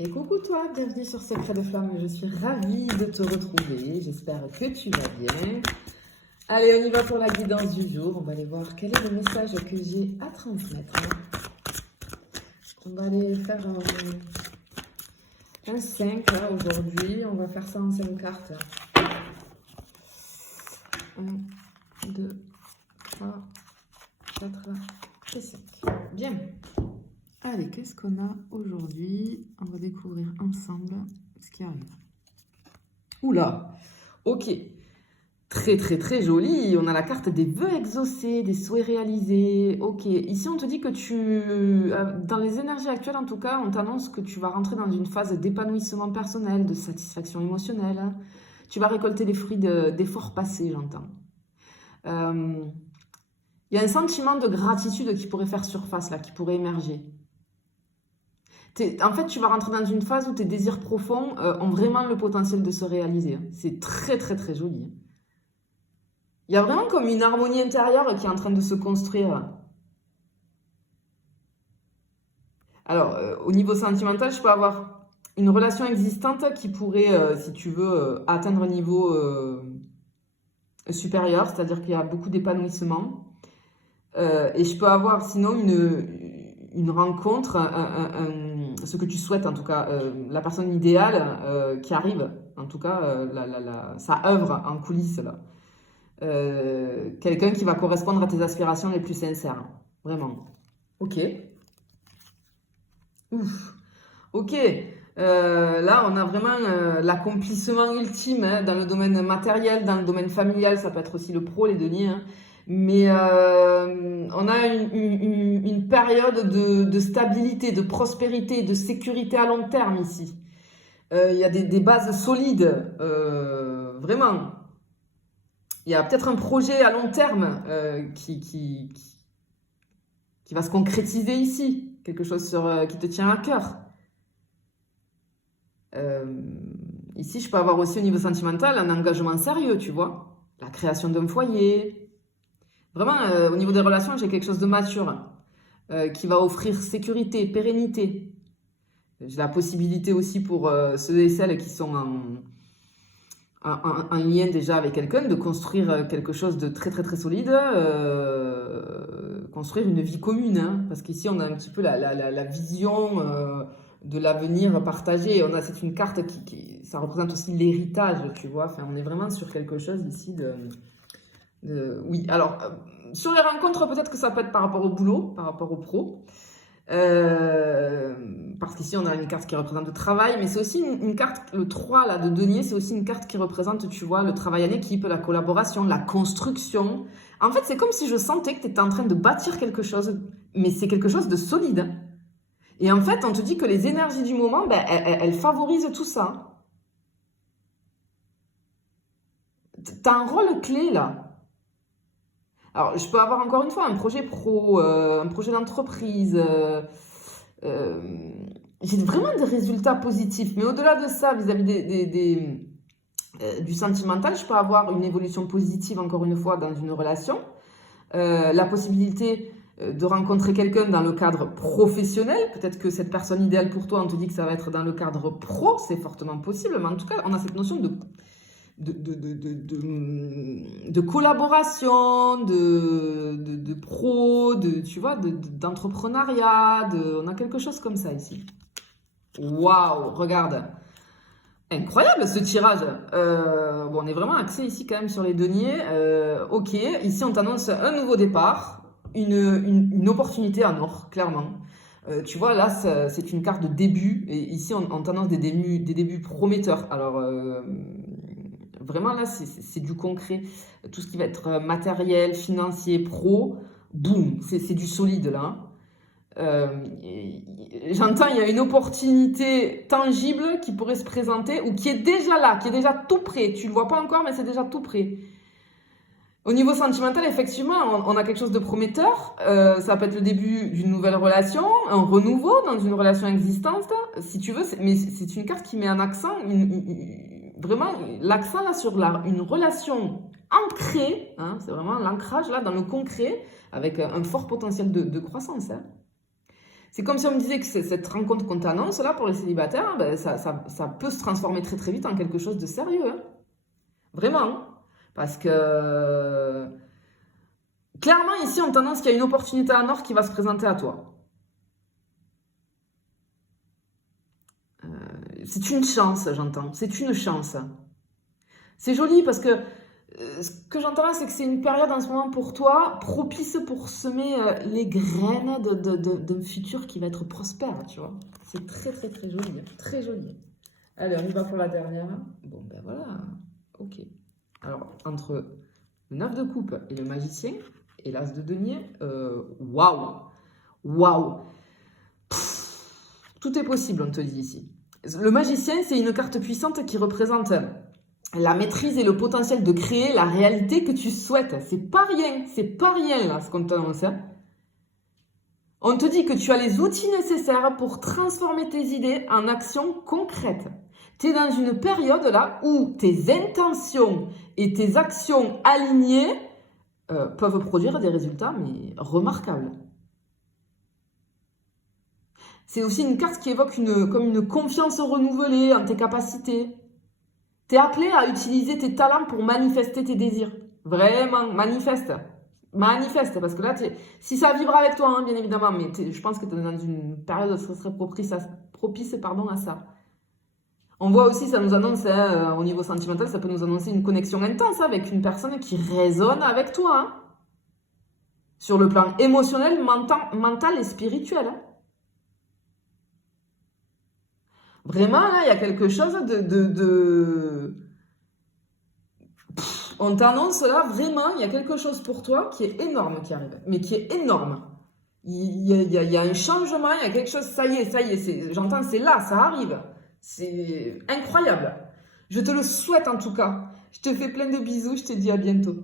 Et coucou toi, bienvenue sur Secret de Flamme, je suis ravie de te retrouver, j'espère que tu vas bien. Allez, on y va pour la guidance du jour, on va aller voir quel est le message que j'ai à transmettre. On va aller faire un 5 là, aujourd'hui, on va faire ça en 5 cartes. 1, 2, 3, 4 et 5. Bien. Allez, qu'est-ce qu'on a aujourd'hui? On va découvrir ensemble ce qui arrive. Oula, ok, très très très joli. On a la carte des vœux exaucés, des souhaits réalisés. Ok, ici on te dit que dans les énergies actuelles en tout cas, on t'annonce que tu vas rentrer dans une phase d'épanouissement personnel, de satisfaction émotionnelle. Tu vas récolter les fruits d'efforts passés, j'entends. Il y a un sentiment de gratitude qui pourrait faire surface là, qui pourrait émerger. En fait, tu vas rentrer dans une phase où tes désirs profonds ont vraiment le potentiel de se réaliser. C'est très, très, très joli. Il y a vraiment comme une harmonie intérieure qui est en train de se construire. Alors, au niveau sentimental, je peux avoir une relation existante qui pourrait, si tu veux, atteindre un niveau supérieur, c'est-à-dire qu'il y a beaucoup d'épanouissement. Et je peux avoir sinon une rencontre, ce que tu souhaites en tout cas, la personne idéale qui arrive, en tout cas, sa œuvre en coulisses là. Quelqu'un qui va correspondre à tes aspirations les plus sincères, vraiment. Ok. Ouf. Ok. Là, on a vraiment l'accomplissement ultime dans le domaine matériel, dans le domaine familial, ça peut être aussi le pro, les deniers. Mais on a une période de stabilité, de prospérité, de sécurité à long terme ici. Il y a des bases solides, vraiment. Il y a peut-être un projet à long terme qui va se concrétiser ici. Quelque chose qui te tient à cœur. Ici, je peux avoir aussi au niveau sentimental un engagement sérieux, tu vois. La création d'un foyer. Vraiment, au niveau des relations, j'ai quelque chose de mature qui va offrir sécurité, pérennité. J'ai la possibilité aussi pour ceux et celles qui sont en lien déjà avec quelqu'un de construire quelque chose de très très très solide, construire une vie commune. Hein, parce qu'ici, on a un petit peu la vision de l'avenir partagé. C'est une carte ça représente aussi l'héritage, tu vois. Enfin, on est vraiment sur quelque chose ici oui, alors, sur les rencontres, peut-être que ça peut être par rapport au boulot, par rapport au pro. Parce qu'ici, on a une carte qui représente le travail, mais c'est aussi une carte, le 3 là, de denier, c'est aussi une carte qui représente, tu vois, le travail en équipe, la collaboration, la construction. En fait, c'est comme si je sentais que tu étais en train de bâtir quelque chose, mais c'est quelque chose de solide. Et en fait, on te dit que les énergies du moment, ben, elles favorisent tout ça. Tu as un rôle clé là. Alors, je peux avoir encore une fois un projet pro, un projet d'entreprise. J'ai vraiment des résultats positifs. Mais au-delà de ça, vis-à-vis du sentimental, je peux avoir une évolution positive, encore une fois, dans une relation. La possibilité de rencontrer quelqu'un dans le cadre professionnel. Peut-être que cette personne idéale pour toi, on te dit que ça va être dans le cadre pro. C'est fortement possible. Mais en tout cas, on a cette notion de collaboration, de pro, tu vois, d'entrepreneuriat, on a quelque chose comme ça ici. Waouh, regarde. Incroyable ce tirage. Bon, on est vraiment axé ici quand même sur les deniers. Ok, ici on t'annonce un nouveau départ, une opportunité en or, clairement. Tu vois, là, c'est une carte de début. Et ici, on t'annonce des débuts prometteurs. Alors, vraiment, là, c'est du concret. Tout ce qui va être matériel, financier, pro, boum, c'est du solide, là. J'entends, il y a une opportunité tangible qui pourrait se présenter ou qui est déjà là, qui est déjà tout prêt. Tu ne le vois pas encore, mais c'est déjà tout prêt. Au niveau sentimental, effectivement, on a quelque chose de prometteur. Ça peut être le début d'une nouvelle relation, un renouveau dans une relation existante, si tu veux. Mais c'est une carte qui met un accent, vraiment l'accent là sur une relation ancrée. Hein, c'est vraiment l'ancrage là dans le concret, avec un fort potentiel de croissance. Hein. C'est comme si on me disait que cette rencontre qu'on t'annonce là pour les célibataires, ben, ça peut se transformer très très vite en quelque chose de sérieux. Hein. Vraiment. Hein. Parce que clairement ici on t'annonce qu'il y a une opportunité en or qui va se présenter à toi. C'est une chance, j'entends. C'est une chance. C'est joli parce que ce que j'entends là, c'est que c'est une période en ce moment pour toi propice pour semer les graines d'un futur qui va être prospère, tu vois. C'est très, très, très joli. Très joli. Allez, on y va pour la dernière. Bon, ben voilà. Ok. Alors, entre le 9 de coupe et le magicien et l'as de denier, waouh! Waouh! Tout est possible, on te dit ici. Le magicien, c'est une carte puissante qui représente la maîtrise et le potentiel de créer la réalité que tu souhaites. C'est pas rien là ce qu'on t'annonce. Hein. On te dit que tu as les outils nécessaires pour transformer tes idées en actions concrètes. Tu es dans une période là où tes intentions et tes actions alignées peuvent produire des résultats mais remarquables. C'est aussi une carte qui évoque comme une confiance renouvelée en tes capacités. Tu es appelé à utiliser tes talents pour manifester tes désirs. Vraiment, manifeste. Manifeste, parce que là, si ça vibre avec toi, hein, bien évidemment, mais je pense que tu es dans une période où ce serait propice à ça. On voit aussi, ça nous annonce, hein, au niveau sentimental, ça peut nous annoncer une connexion intense avec une personne qui résonne avec toi. Hein, sur le plan émotionnel, mental et spirituel. Hein. Vraiment, là, il y a quelque chose on t'annonce là, vraiment, il y a quelque chose pour toi qui est énorme qui arrive. Mais qui est énorme. Il y a un changement, il y a quelque chose, ça y est, j'entends, c'est là, ça arrive. C'est incroyable. Je te le souhaite en tout cas. Je te fais plein de bisous, je te dis à bientôt.